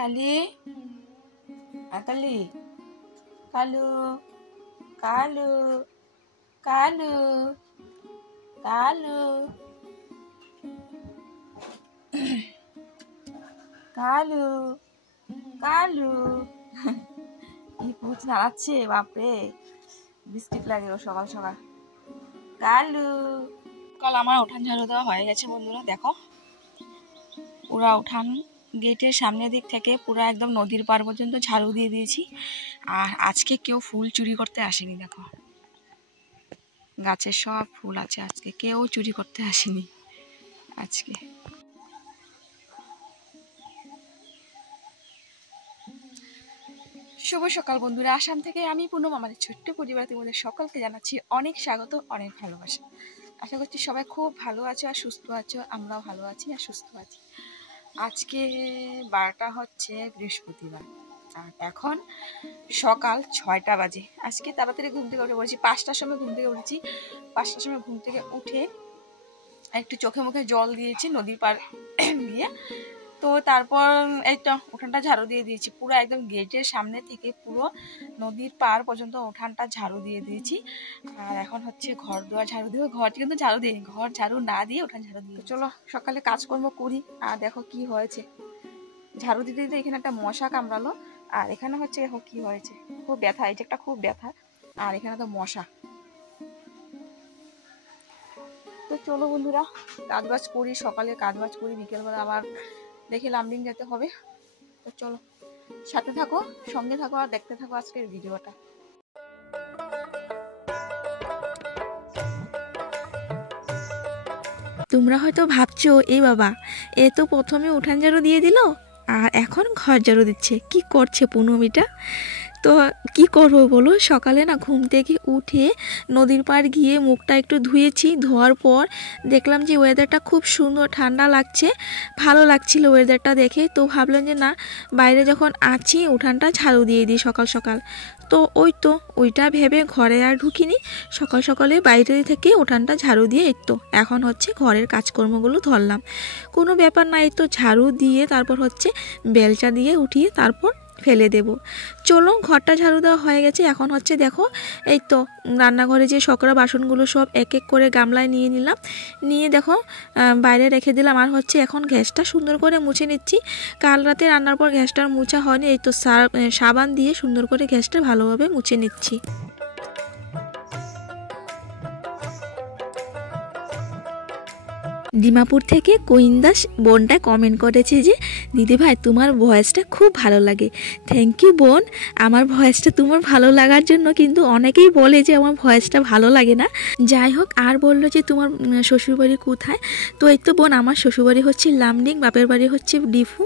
কালি কালি কালু কালু কালু কালু কালু কালু এই পুচ নাড়াচ্ছে, বাপরে বিস্কিট লাগে ও সকাল সকাল। কালু কাল আমার উঠান ঝাড়ু দেওয়া হয়ে গেছে বন্ধুরা, দেখো পুরা উঠান গেটের সামনের দিক থেকে পুরা একদম নদীর পার পর্যন্ত ঝাড়ু দিয়ে দিয়েছি। আর আজকে কেউ ফুল চুরি করতে আসেনি, দেখো গাছের সব ফুল আছে, আজকে কেউ চুরি করতে আসেনি আজকে। শুভ সকাল বন্ধুরা, আসাম থেকে আমি পুনম আমাদের ছোট্ট পরিবার তোমাদের সকলকে জানাচ্ছি অনেক স্বাগত, অনেক ভালোবাসা। আশা করছি সবাই খুব ভালো আছো আর সুস্থ আছো, আমরাও ভালো আছি আর সুস্থ আছি। আজকে বারটা হচ্ছে বৃহস্পতিবার আর এখন সকাল 6টা বাজে। আজকে তাড়াতাড়ি ঘুম থেকে উঠে পড়েছি, 5টার সময় ঘুম থেকে উঠেছি। 5টার সময় ঘুম থেকে উঠে একটু চোখে মুখে জল দিয়েছি নদীর পার দিয়ে, তো তারপর এই তো উঠানটা ঝাড়ু দিয়ে দিয়েছি। পুরো একদম গেটের সামনে থেকে পুরো নদীর পার পর্যন্ত উঠানটা ঝাড়ু দিয়ে দিয়েছি। আর এখন হচ্ছে ঘর দুয়ার ঝাড়ু দিয়ে, ঘরটি কিন্তু ঝাড়ু দিয়ে, ঘর ঝাড়ু না দিয়ে উঠান ঝাড়ু দিয়ে। চলো সকালে কাজকর্ম করি। আর দেখো কি হয়েছে, ঝাড়ু দিতে দিতে এখানে একটা মশা কামড়ালো, আর এখানে হচ্ছে দেখো কি হয়েছে, খুব ব্যথা, এটা একটা খুব ব্যথা, আর এখানে তো মশা। তো চলো বন্ধুরা কাজবাজ করি, সকালে কাজবাজ করি, বিকেলবেলা আবার দেখি লামডিং যেতে হবে। তো চলো সাথে থাকো, সঙ্গে থাকো আর দেখতে থাকো আজকের ভিডিওটা। তোমরা হয়তো ভাবছো এই বাবা এ তো প্রথমে উঠান ঝাড়ু দিয়ে দিল আর এখন ঘর ঝাড়ু দিচ্ছে, কি করছে পুনমিটা। তো কি করবো বলো, সকালে না ঘুম থেকে উঠে নদীর পাড় গিয়ে মুখটা একটু ধুয়েছি, ধোয়ার পর দেখলাম যে ওয়েদারটা খুব সুন্দর, ঠান্ডা লাগছে, ভালো লাগছিল ওয়েদারটা দেখে। তো ভাবলাম যে না, বাইরে যখন আছি উঠানটা ঝাড়ু দিয়ে দিই সকাল সকাল। তো ওইটা ভেবে ঘরে আর ঢুকিনি, সকাল সকালে বাইরে থেকে উঠানটা ঝাড়ু দিয়ে এই তো এখন হচ্ছে ঘরের কাজকর্মগুলো ধরলাম। কোনো ব্যাপার না, এই তো ঝাড়ু দিয়ে তারপর হচ্ছে বেলচা দিয়ে উঠিয়ে তারপর ফেলে দেব। চলো ঘরটা ঝাড়ু দেওয়া হয়ে গেছে, এখন হচ্ছে দেখো এই তো রান্নাঘরে যে সকরা বাসনগুলো সব এক এক করে গামলায় নিয়ে নিলাম, নিয়ে দেখো বাইরে রেখে দিলাম। আর হচ্ছে এখন গ্যাসটা সুন্দর করে মুছে নিচ্ছি, কাল রাতে রান্নার পর গ্যাসটার মুছা হয়নি, এই তো সাবান দিয়ে সুন্দর করে গ্যাসটা ভালোভাবে মুছে নিচ্ছি। ডিমাপুর থেকে কোইন্দাস বোনটা কমেন্ট করেছে যে দিদিভাই তোমার ভয়েসটা খুব ভালো লাগে। থ্যাংক ইউ বোন, আমার ভয়েসটা তোমার ভালো লাগার জন্য, কিন্তু অনেকেই বলে যে আমার ভয়েসটা ভালো লাগে না। যাই হোক, আর বললো যে তোমার শ্বশুরবাড়ি কোথায়। তো এই তো বোন, আমার শ্বশুরবাড়ি হচ্ছে লামডিং, বাপের বাড়ি হচ্ছে ডিফু।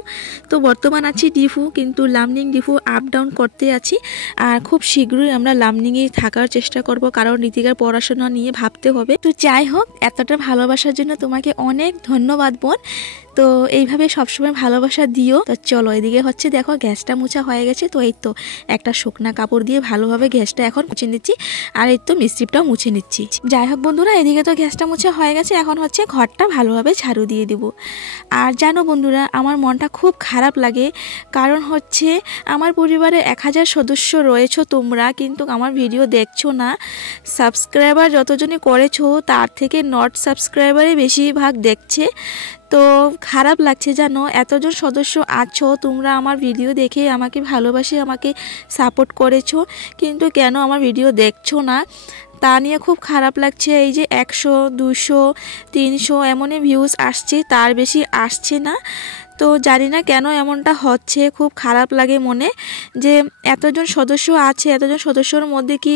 তো বর্তমান আছি ডিফু, কিন্তু লামডিং ডিফু আপ ডাউন করতে আছি। আর খুব শীঘ্রই আমরা লামডিংয়ে থাকার চেষ্টা করব, কারণ ঋতিকার পড়াশোনা নিয়ে ভাবতে হবে। তো যাই হোক, এতটা ভালোবাসার জন্য তোমাকে অনেক ধন্যবাদ বোন। তো এইভাবে সবসময় ভালোবাসা দিও। তো চলো এদিকে হচ্ছে দেখো গ্যাসটা মুছা হয়ে গেছে, তো এই তো একটা শুকনা কাপড় দিয়ে ভালোভাবে গ্যাসটা এখন মুছে নিচ্ছি, আর এই তো মিস্ত্রিটাও মুছে নিচ্ছি। যাই হোক বন্ধুরা, এদিকে তো গ্যাসটা মুছে হয়ে গেছে, এখন হচ্ছে ঘরটা ভালোভাবে ঝাড়ু দিয়ে দিব। আর জানো বন্ধুরা, আমার মনটা খুব খারাপ লাগে, কারণ হচ্ছে আমার পরিবারে 1000 সদস্য রয়েছো তোমরা, কিন্তু আমার ভিডিও দেখছো না। সাবস্ক্রাইবার যতজনই করেছো তার থেকে নট সাবস্ক্রাইবারে বেশিরভাগ দেখছে। তো খারাপ লাগছে জানো, এতজন সদস্য আছো তোমরা, আমার ভিডিও দেখে আমাকে ভালোবাসে, আমাকে সাপোর্ট করেছো, কিন্তু কেন আমার ভিডিও দেখছো না তা নিয়ে খুব খারাপ লাগছে। এই যে 100, 200, 300 এমনই ভিউজ আসছে, তার বেশি আসছে না। তো জানি না কেন এমনটা হচ্ছে, খুব খারাপ লাগে মনে যে এতজন সদস্য আছে, এতজন সদস্যর মধ্যে কি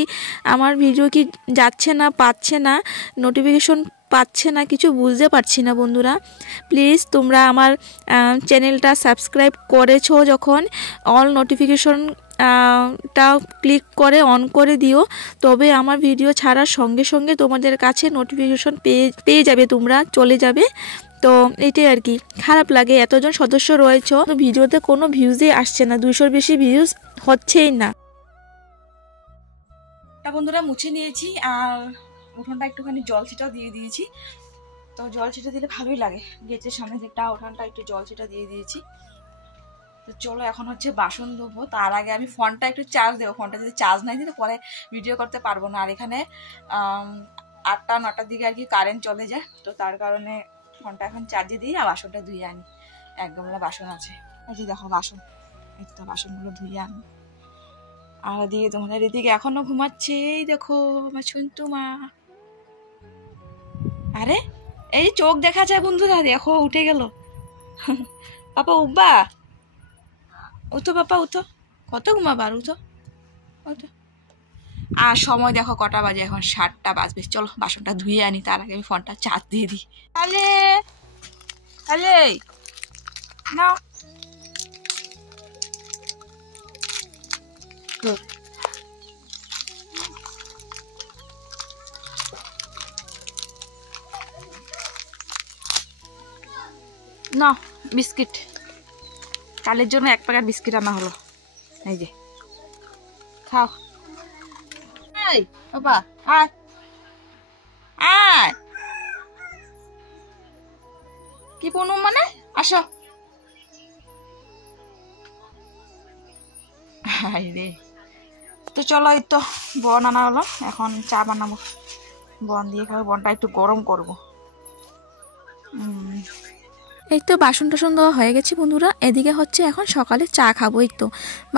আমার ভিডিও কি যাচ্ছে না, পাচ্ছে না, নোটিফিকেশন পাচ্ছে না, কিছু বুঝতে পারছি না। বন্ধুরা প্লিজ তোমরা আমার চ্যানেলটা সাবস্ক্রাইব করেছো যখন, অল নোটিফিকেশন টা ক্লিক করে অন করে দিও, তবে আমার ভিডিও ছাড়ার সঙ্গে সঙ্গে তোমাদের কাছে নোটিফিকেশন পেয়ে যাবে, তোমরা চলে যাবে। তো এটাই আর কি, খারাপ লাগে এতজন সদস্য রয়েছে, ভিডিওতে কোনো ভিউজই আসছে না, 200-র বেশি ভিউজ হচ্ছেই না। বন্ধুরা মুছে নিয়েছি, আর উঠোনটা একটুখানি জল ছিটাও দিয়ে দিয়েছি। তো জল ছিটা দিলে ভালোই লাগে, গেটের সামনে যেটা উঠানটা একটু জল ছিটা দিয়ে দিয়েছি। তো চলো এখন হচ্ছে বাসন ধোবো, তার আগে আমি ফোনটা একটু চার্জ দেবো। ফোনটা যদি চার্জ নাই দিলে পরে ভিডিও করতে পারবো না। আর এখানে 8টা 9টার দিকে আর কি কারেন্ট চলে যায়, তো তার কারণে ফোনটা এখন চার্জে দিই আর বাসনটা ধুয়ে আনি। এক গামলা বাসন আছে, এই যে দেখো বাসন, এই তো বাসনগুলো ধুয়ে আনি। আর ওদিকে তোমাদের এদিকে এখনো ঘুমাচ্ছে, এই দেখো আমার ছুন্টু মা। আরে এই চোখ দেখা যায় বন্ধুরা, দেখো উঠে গেল। পাপা উঠবা, উঠো পাপা উঠো, কত ঘুমাবা আর উঠো উঠো। আর সময় দেখো কটা বাজে, এখন 7টা বাজবে। চলো বাসনটা ধুয়ে আনি, তার আগে আমি ফোনটা চার্জ দিয়ে দিই। তাহলে তাহলে নাও, না বিস্কিট, কালের জন্য 1 প্যাকেট বিস্কিট আনা হলো, এই যে খাও। এই বাবা আয় আয়, কি পুনুম মানে আসো। রে তো চলো, এই তো বন আনা হলো, এখন চা বানাবো। বন দিয়ে খাবো, বনটা একটু গরম করবো। এই তো বাসন টাসন দেওয়া হয়ে গেছে বন্ধুরা। এদিকে হচ্ছে এখন সকালে চা খাবো। এই তো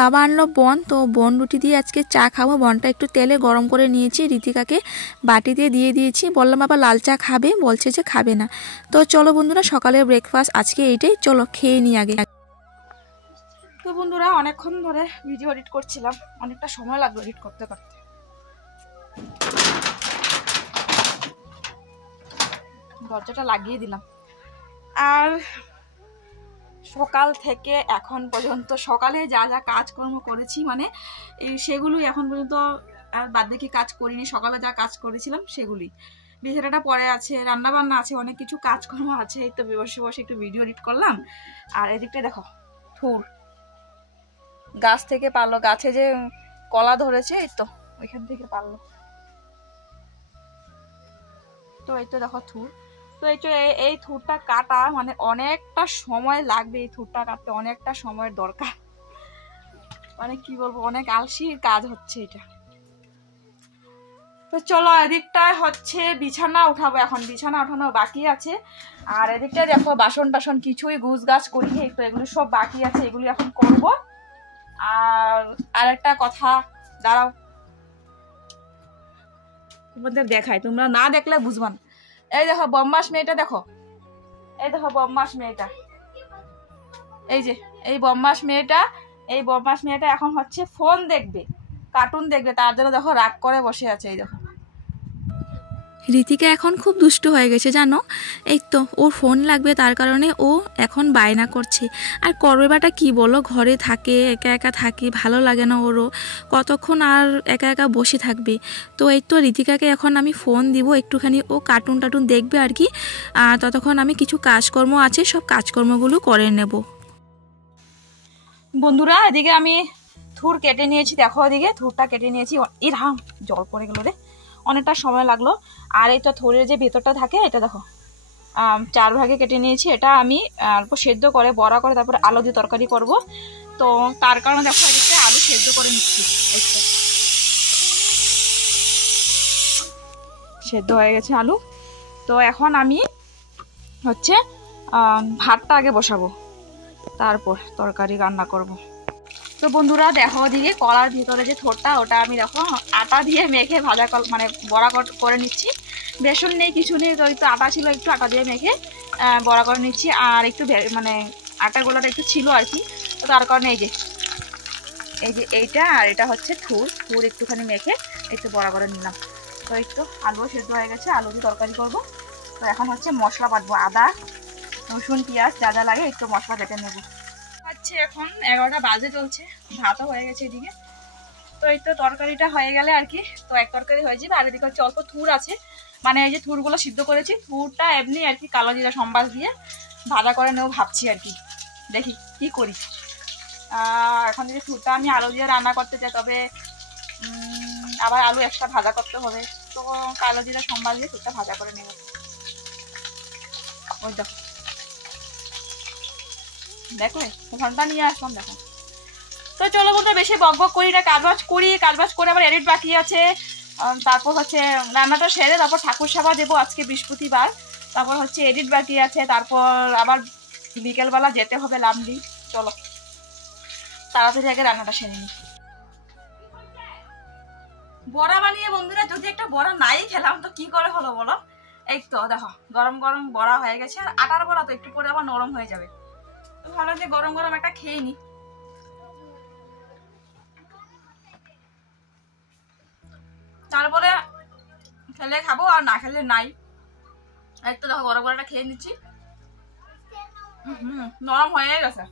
বাবা আনলো বন, তো বন রুটি দিয়ে আজকে চা খাবো। বনটা একটু তেলে গরম করে নিয়েছি, রীতিকাকে বাটি দিয়ে দিয়েছি। বললাম বাবা লাল চা খাবে, বলছে যে খাবে না। তো চলো বন্ধুরা, সকালের ব্রেকফাস্ট আজকে এইটাই, চলো খেয়ে নিই আগে। তো বন্ধুরা অনেকক্ষণ ধরে ভিডিও এডিট করছিলাম, অনেকটা সময় লাগলো এডিট করতে করতে। দরজাটা লাগিয়ে দিলাম। আর সকাল থেকে এখন পর্যন্ত সকালে যা যা কাজকর্ম করেছি, মানে সেগুলোই এখন পর্যন্ত আর বাদ বাকি কাজ করিনি। সকালে যা কাজ করেছিলাম সেগুলি, বিছানাটা পড়ে আছে, রান্না বান্না আছে, অনেক কিছু কাজকর্ম আছে। এই তো বসে বসে একটু ভিডিও এডিট করলাম। আর এদিকটা দেখো থুর, গাছ থেকে পারলো, গাছে যে কলা ধরেছে এই তো ওইখান থেকে পারলো। তো এই তো দেখো থুর। তো এই থুরটা কাটা মানে অনেকটা সময় লাগবে, এই থুরটা কাটতে অনেকটা সময়ের দরকার, মানে কি বলবো, অনেক আলসির কাজ হচ্ছে এটা। তো চলো এদিকটায় হচ্ছে বিছানা উঠাবো, এখন বিছানা উঠানো বাকি আছে। আর এদিকটায় দেখো বাসন টাসন কিছুই গুছ গাছ করিনি, তো এগুলো সব বাকি আছে, এগুলি এখন করব। আর একটা কথা, দাঁড়াও তোমাদের দেখাই, তোমরা না দেখলে বুঝবা না। এই দেখো বম্মাস মেয়েটা, দেখো এই দেখো বম্মাস মেয়েটা, এই যে এই বম্মাস মেয়েটা এখন হচ্ছে ফোন দেখবে, কার্টুন দেখবে, তার জন্য দেখো রাগ করে বসে আছে। এই দেখো রীতিকা এখন খুব দুষ্ট হয়ে গেছে জানো। এই তো ওর ফোন লাগবে, তার কারণে ও এখন বায়না করছে। আর করবে বাটা কি বলো, ঘরে থাকে একা একা থাকে, ভালো লাগে না ওরও, কতক্ষণ আর একা একা বসে থাকবে। তো এই তো রীতিকাকে এখন আমি ফোন দিব, একটুখানি ও কার্টুন টার্টুন দেখবে আর কি। আর ততক্ষণ আমি কিছু কাজকর্ম আছে, সব কাজকর্মগুলো করে নেব। বন্ধুরা এদিকে আমি থুর কেটে নিয়েছি, দেখো ওদিকে থুরটা কেটে নিয়েছি। ইরাম জল পড়ে গেল রে, অনেকটা সময় লাগলো। আর এটা থুরের যে ভেতরটা থাকে এটা দেখো 4 ভাগে কেটে নিয়েছি। এটা আমি অল্প সেদ্ধ করে বড়া করে তারপরে আলু দিয়ে তরকারি করব। তো তার কারণে দেখো এদিকে আলু সেদ্ধ করে নিচ্ছি, সেদ্ধ হয়ে গেছে আলু। তো এখন আমি হচ্ছে ভাতটা আগে বসাবো, তারপর তরকারি রান্না করব। তো বন্ধুরা দেখো ওদিকে কলার ভিতরে যে থোরটা, ওটা আমি দেখো আটা দিয়ে মেখে ভাজা মানে বড়া করে নিচ্ছি। বেসন নেই কিছু নেই, তো একটু আটা ছিল, একটু আটা দিয়ে মেখে বড়া করে নিচ্ছি। আর একটু মানে আটা গোলাটা একটু ছিল আর কি, তো তার কারণে এই যে এইটা আর এটা হচ্ছে থুর একটুখানি মেখে একটু বড়া করে নিলাম। তো একটু আলুও সেদ্ধ হয়ে গেছে, আলু দিয়ে তরকারি করব। তো এখন হচ্ছে মশলা বাটবো, আদা রসুন পেঁয়াজ যা যা লাগে একটু মশলা বেটে নেবো। আচ্ছা এখন 11টা বাজে চলছে, ভাতও হয়ে গেছে এদিকে। তো এই তো তরকারিটা হয়ে গেলে আর কি, তো এক তরকারি হয়ে যাবে। আর এদিকে হচ্ছে অল্প থুর আছে, মানে এই যে থুরগুলো সিদ্ধ করেছি, থুরটা এমনি আর কি কালো জিরা সম্বাস দিয়ে ভাজা করে নেবো ভাবছি আর কি, দেখি কি করি। এখন যদি থুরটা আমি আলু দিয়ে রান্না করতে চাই, তবে আবার আলু একটা ভাজা করতে হবে, তো কালো জিরা সম্বাস দিয়ে থুরটা ভাজা করে নেব। ওই দেখো দেখো ঘন্টা নিয়ে আসলাম দেখো। তো চলো বলতে বেশি বক বক করি না, কাজবাজ করে আবার এডিট বাকি আছে। তারপর হচ্ছে রান্নাটা সেরে তারপর ঠাকুর সেবা দেবো, আজকে বৃহস্পতিবার। তারপর হচ্ছে এডিট বাকি আছে, তারপর আবার বিকেলবেলা যেতে হবে লামডিং। চলো তাড়াতাড়ি আগে রান্নাটা সেরে নিই। বড়া বানিয়ে বন্ধুরা যদি একটা বড়া নাই খেলাম তো কি করে হলো বলো। এই তো দেখো গরম গরম বড়া হয়ে গেছে, আর আটার বড়া তো একটু পরে আবার নরম হয়ে যাবে। তো ভালো যে গরম গরম একটা খেয়ে নি। তারপরে খেলে খাবো আর না খেলে নাই। এই তো দেখো গরম গরমটা খেয়ে নিচ্ছি। নরম হয়ে গেছে,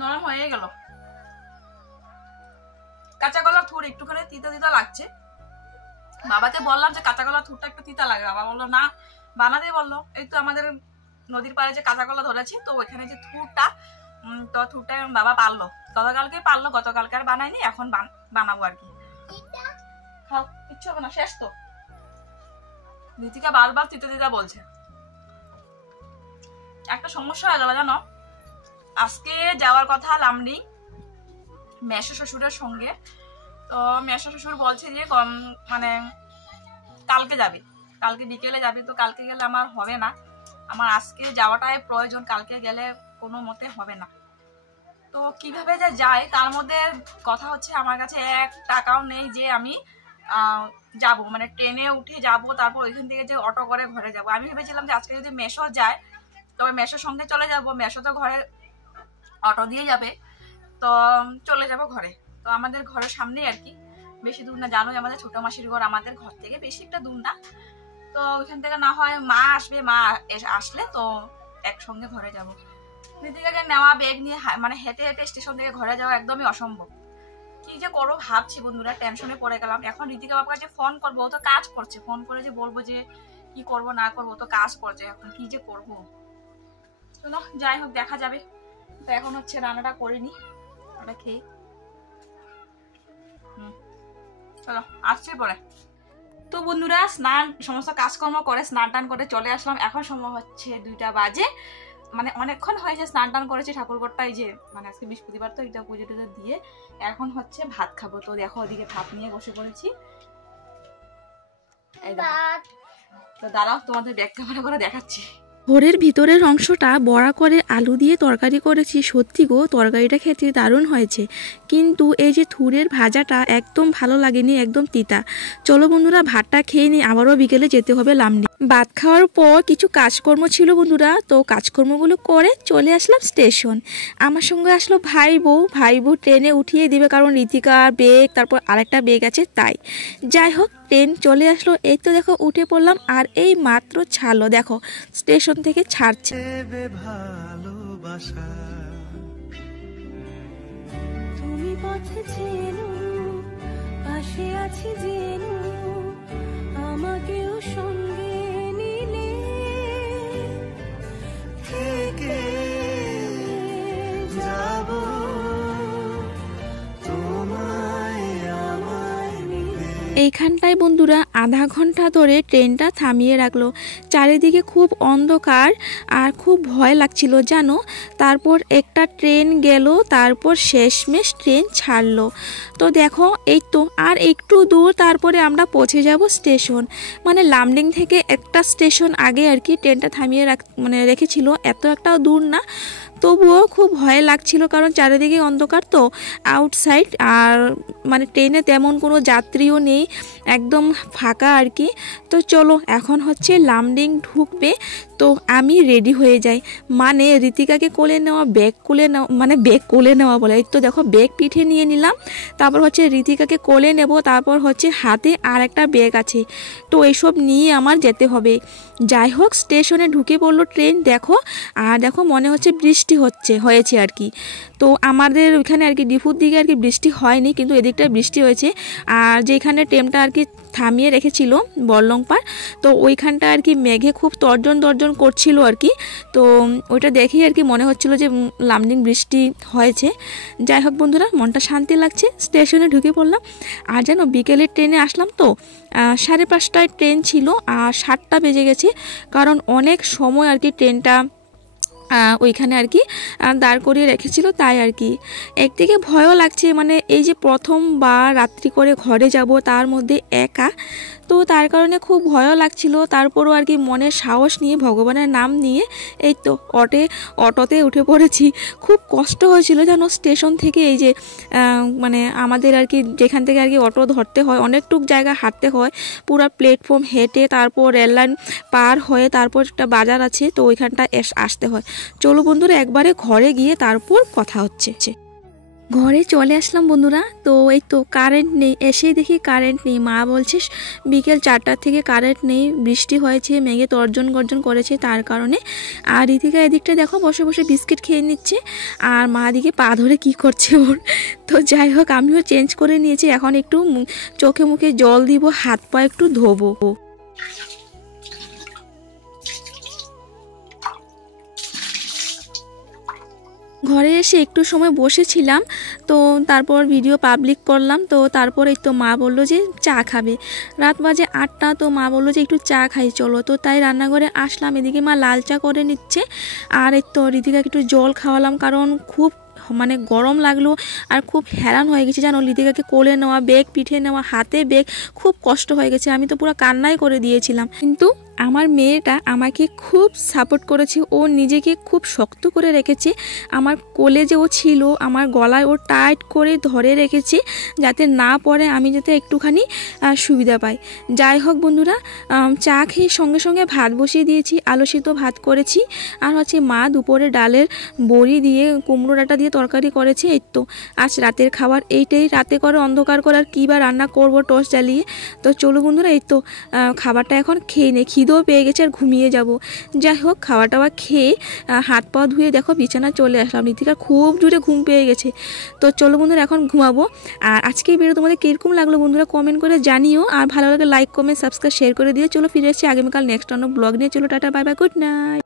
নরম হয়ে গেল। কাঁচা কলার থুর একটুখানি তিতা তিতা লাগছে। বাবাকে বললাম যে কাঁচা কলার থুরটা একটু তিতা লাগে, বাবা বললো না বানাতে বললো। এই তো আমাদের নদীর পাড়ে যে কাঁচা কলা ধরেছি, তো ওইখানে যে থুরটা, তো থুরটা বাবা পারলো, গতকালকে পারলো, গতকালকে আর বানাইনি, এখন বানাবো আর কি। খাও, কিচ্ছু হবে না, শেষ তো। নীতিকা বারবার তিতা তিতা বলছে। একটা সমস্যা হয়ে গেল জানো, আজকে যাওয়ার কথা লামডিং মেসো শ্বশুরের সঙ্গে। তো মেসো শ্বশুর বলছে যে মানে কালকে যাবে, কালকে বিকেলে যাবে। তো কালকে গেলে আমার হবে না, আমার আজকে যাওয়াটাই প্রয়োজন, কালকে গেলে কোনো মতে হবে না। তো কিভাবে যে যায়, তার মধ্যে কথা হচ্ছে আমার কাছে 1 টাকাও নেই যে আমি যাব, মানে ট্রেনে উঠে যাব, তারপর ওইখান থেকে যে অটো করে ঘরে যাব। আমি ভেবেছিলাম যে আজকে যদি মেসো যায় তবে মেসোর সঙ্গে চলে যাব, মেসো তো ঘরে অটো দিয়ে যাবে, তো চলে যাব ঘরে। তো আমাদের ঘরের সামনেই আর কি, বেশি দূর না, জানোই আমাদের ছোট মাসির ঘর আমাদের ঘর থেকে বেশি একটা দূর না। তো ওইখান থেকে না হয় মা আসবে, মা আসলে তো একসঙ্গে ঘরে যাব। ঋতিকাকে নেওয়া ব্যাগ নিয়ে মানে হেঁটে হেঁটে স্টেশন থেকে ঘরে যাওয়া একদমই অসম্ভব। কি যে করবো ভাবছি বন্ধুরা, টেনশনে পড়ে গেলাম। এখন ঋতিকা বাবাকে যে ফোন করবো, ও তো কাজ করছে, ফোন করে যে বলবো যে কি করবো না করবো, তো কাজ করছে, এখন কি যে করবো। চলো যাই হোক দেখা যাবে। তো এখন হচ্ছে রান্নাটা করে নি, ওটা খেয়ে চলো আসছি পরে। তো বন্ধুরা স্নান সমস্ত কাজকর্ম করে স্নান টান করে চলে আসলাম। এখন সময় হচ্ছে 2টা বাজে, মানে অনেকক্ষণ হয়েছে স্নান টান করেছি, ঠাকুরঘরটাই যে মানে আজকে বৃহস্পতিবার তো এটা পুজো টুজো দিয়ে এখন হচ্ছে ভাত খাবো। তো দেখো ওদিকে ভাত নিয়ে বসে পড়েছি। তো দাঁড়াও তোমাদের ব্যাক ক্যামেরা করে দেখাচ্ছি। ঘরের ভিতরের অংশটা বড়া করে আলু দিয়ে তরকারি করেছি। সত্যি গো তরকারিটা খেতে দারুণ হয়েছে, কিন্তু এই যে থুরের ভাজাটা একদম ভালো লাগেনি, একদম তিতা। চলো বন্ধুরা ভাতটা খেয়ে নিই, আবারও বিকেলে যেতে হবে লামডিং। ভাত খাওয়ার পর কিছু কাজকর্ম ছিল বন্ধুরা, তো কাজকর্মগুলো করে চলে আসলাম স্টেশন। আমার সঙ্গে আসলো ভাই বউ ট্রেনে উঠিয়ে দিবে, কারণ ঋতিকার বেগ তারপর আরেকটা বেগ আছে তাই। যাই হোক ট্রেন চলে আসলো, এই তো দেখো উঠে পড়লাম, আর এই মাত্র ছাড়লো, দেখো স্টেশন থেকে ছাড়ছে। তুমি পথে চেনো, পাশে আছি জেনো, আমাকেও সঙ্গে নিলে থেকে যাব তোমায় আমায় মিলে। এইখানটায় বন্ধুরা আধা ঘন্টা ধরে ট্রেনটা থামিয়ে রাখলো। চারিদিকে খুব অন্ধকার আর খুব ভয় লাগছিল জানো। তারপর একটা ট্রেন গেল, তারপর শেষমেশ ট্রেন ছাড়লো। তো দেখো এই তো আর একটু দূর, তারপরে আমরা পৌঁছে যাব স্টেশন। মানে লামডিং থেকে একটা স্টেশন আগে আর কি ট্রেনটা থামিয়ে রেখেছিল, এত একটাও দূর না। তবুও খুব ভয় লাগছিল, কারণ চারিদিকে অন্ধকার তো আউটসাইড, আর মানে ট্রেনে তেমন কোনো যাত্রীও নেই, একদম ফাঁকা আর কি। তো চলো এখন হচ্ছে লামডিং ঢুকবে, তো আমি রেডি হয়ে যাই, মানে ঋতিকাকে কোলে নেওয়া, ব্যাগ কোলে নেওয়া বলে, এই তো দেখো ব্যাগ পিঠে নিয়ে নিলাম, তারপর হচ্ছে ঋতিকাকে কোলে নেব, তারপর হচ্ছে হাতে আর একটা ব্যাগ আছে, তো এইসব নিয়ে আমার যেতে হবে। যাই হোক স্টেশনে ঢুকে পড়লো ট্রেন, দেখো আর দেখো মনে হচ্ছে বৃষ্টি হয়েছে আর কি। তো আমাদের ওইখানে আর কি ডিপুর দিকে আর কি বৃষ্টি হয়নি, কিন্তু এদিকটায় বৃষ্টি হয়েছে। আর যেখানে ট্রেনটা আর কি থামিয়ে রেখেছিল বরলংপাড়, তো ওইখানটা আর কি মেঘে খুব তর্জন গর্জন করছিল আর কি। তো ওইটা দেখেই আর কি মনে হচ্ছিল যে লামডিং বৃষ্টি হয়েছে। যাই হোক বন্ধুরা, মনটা শান্তি লাগছে। স্টেশনে ঢুকে পড়লাম। আর যেন বিকেলের ট্রেনে আসলাম তো 5:30টায় ট্রেন ছিল আর 7টা বেজে গেছে, কারণ অনেক সময় আর কি ট্রেনটা ওইখানে আর কি দাঁড় করিয়ে রেখেছিল, তাই আর কি। একদিকে ভয়ও লাগছে, মানে এই যে প্রথমবার রাত্রি করে ঘরে যাব, তার মধ্যে একা, তো তার কারণে খুব ভয়ও লাগছিল। তারপরও আর কি মনের সাহস নিয়ে ভগবানের নাম নিয়ে এই তো অটোতে উঠে পড়েছি। খুব কষ্ট হয়েছিল জানো, স্টেশন থেকে এই যে মানে আমাদের আর কি যেখান থেকে আর কি অটো ধরতে হয়, অনেকটুক জায়গা হাঁটতে হয়, পুরো প্ল্যাটফর্ম হেঁটে, তারপর রেললাইন পার হয়ে, তারপর একটা বাজার আছে, তো ওইখানটা আসতে হয়। চলো বন্ধুরা, একবারে ঘরে গিয়ে তারপর কথা হচ্ছে। ঘরে চলে আসলাম বন্ধুরা। তো এই তো কারেন্ট নেই, এসেই দেখি কারেন্ট নেই। মা বলছে বিকেল 4টার থেকে কারেন্ট নেই, বৃষ্টি হয়েছে, মেঘে তর্জন গর্জন করেছে, তার কারণে। আর ঋতিকা এদিকটা দেখো বসে বসে বিস্কিট খেয়ে নিচ্ছে, আর মা দিকে পা ধরে কি করছে ওর। তো যাই হোক, আমিও চেঞ্জ করে নিয়েছি, এখন একটু চোখে মুখে জল দিব, হাত পা একটু ধোবো। ঘরে এসে একটু সময় বসেছিলাম, তো তারপর ভিডিও পাবলিক করলাম। তো তারপরে তো মা বললো যে চা খাবে, রাত বাজে 8টা, তো মা বললো যে একটু চা খাই চলো। তো তাই রান্নাঘরে আসলাম, এদিকে মা লাল চা করে নিচ্ছে, আর এই তো ঋতিকাকে একটু জল খাওয়ালাম, কারণ খুব মানে গরম লাগলো আর খুব হেরান হয়ে গেছে জানো। ঋতিকাকে কোলে নেওয়া, ব্যাগ পিঠে নেওয়া, হাতে ব্যাগ, খুব কষ্ট হয়ে গেছে। আমি তো পুরো কান্নাই করে দিয়েছিলাম। কিন্তু আমার মেয়েটা আমাকে খুব সাপোর্ট করেছে, ও নিজেকে খুব শক্ত করে রেখেছে। আমার কোলে যে ও ছিল, আমার গলায় ও টাইট করে ধরে রেখেছে, যাতে না পড়ে, আমি যাতে একটুখানি সুবিধা পাই। যাই হোক বন্ধুরা, চা খেয়ে সঙ্গে সঙ্গে ভাত বসিয়ে দিয়েছি, আলু সিদ্ধ ভাত করেছি, আর হচ্ছে মা দুপুরে ডালের বড়ি দিয়ে কুমড়ো ডাঁটা দিয়ে তরকারি করেছে। এই তো আজ রাতের খাবার এইটাই, রাতে করে অন্ধকার করে আর কী বা রান্না করবো টস জ্বালিয়ে। তো চলো বন্ধুরা, এই তো খাবারটা এখন খেয়ে নে, খিদেও পেয়ে গেছে আর ঘুমিয়ে যাব। যাই হোক, খাওয়া টাওয়া খেয়ে হাত পা ধুয়ে দেখো বিছানা চলে আসলাম। ঋতিকার খুব জোরে ঘুম পেয়ে গেছে। তো চলো বন্ধুরা, এখন ঘুমাবো। আর আজকে এই ভিডিও তোমাদের কীরকম লাগলো বন্ধুরা কমেন্ট করে জানিও, আর ভালো লাগে লাইক কমেন্ট সাবস্ক্রাইব শেয়ার করে দিয়ে। চলো ফিরে এসেছি আগামীকাল নেক্সট অন্য ব্লগ নিয়ে। চলো tata, bye bye, good night.